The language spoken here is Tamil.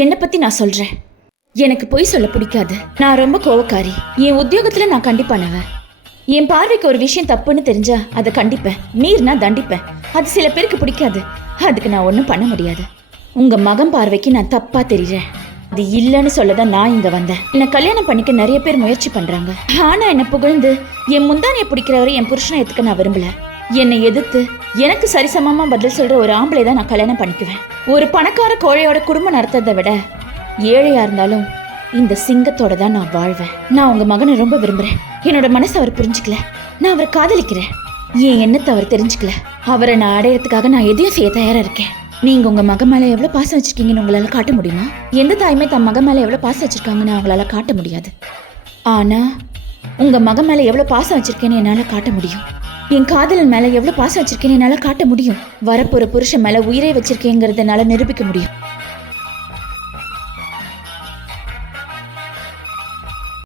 என்னை பத்தி நான் சொல்றேன். எனக்கு பொய் சொல்ல பிடிக்காது. நான் ரொம்ப கோவக்காரி. என் உத்தியோகத்துல நான் கண்டிப்பானவன். என் பார்வைக்கு ஒரு விஷயம் தப்புன்னு தெரிஞ்சா அதை கண்டிப்பேன், மீறினா தண்டிப்பேன். அது சில பேருக்கு பிடிக்காது. அதுக்கு நான் ஒன்றும் பண்ண முடியாது. உங்க மகன் பார்வைக்கு நான் தப்பா தெரியுறேன். அது இல்லைன்னு சொல்லதான் நான் இங்க வந்தேன். என்னை கல்யாணம் பண்ணிக்க நிறைய பேர் முயற்சி பண்றாங்க. ஆனா என்னை புகழ்ந்து என் முந்தானையை பிடிக்கிறவரை என் புருஷனை எடுத்துக்க நான் விரும்பல. என்னை எதிர்த்து எனக்கு சரிசமமா பதில் சொல்ற ஒரு ஆம்பளை தான் நான் கல்யாணம் பண்ணிக்குவேன். ஒரு பணக்கார கோழையோட குடும்பம் நடத்துறதை விட ஏழையா இருந்தாலும் இந்த சிங்கத்தோட தான் நான் வாழ்வேன். நான் உங்க மகனை ரொம்ப விரும்புறேன். என்னோட மனசை அவர் புரிஞ்சுக்கல. நான் அவரை காதலிக்கிறேன். என் எண்ணத்தை அவர் தெரிஞ்சுக்கல. அவரை நான் அடையறதுக்காக நான் எதையும் செய்ய தயாரா இருக்கேன். நீங்க உங்க மகன் மேல எவ்வளவு பாசம் வச்சிருக்கீங்கன்னு உங்களால காட்ட முடியுமா? எந்த தாயுமே தன் மகன் மேல எவ்வளவு பாசம் வச்சிருக்காங்கன்னு அவங்களால காட்ட முடியாது. ஆனா உங்க மகன் மேல எவ்வளவு பாசம் வச்சிருக்கேன்னு என்னால காட்ட முடியும். என் காதலன் மேல எவ்வளவு பாசம் வச்சிருக்கேன்னு என்னால காட்ட முடியும். வரப்போற புருஷன் மேல உயிரை வச்சிருக்கேங்கிறதுனால நிரூபிக்க முடியும்.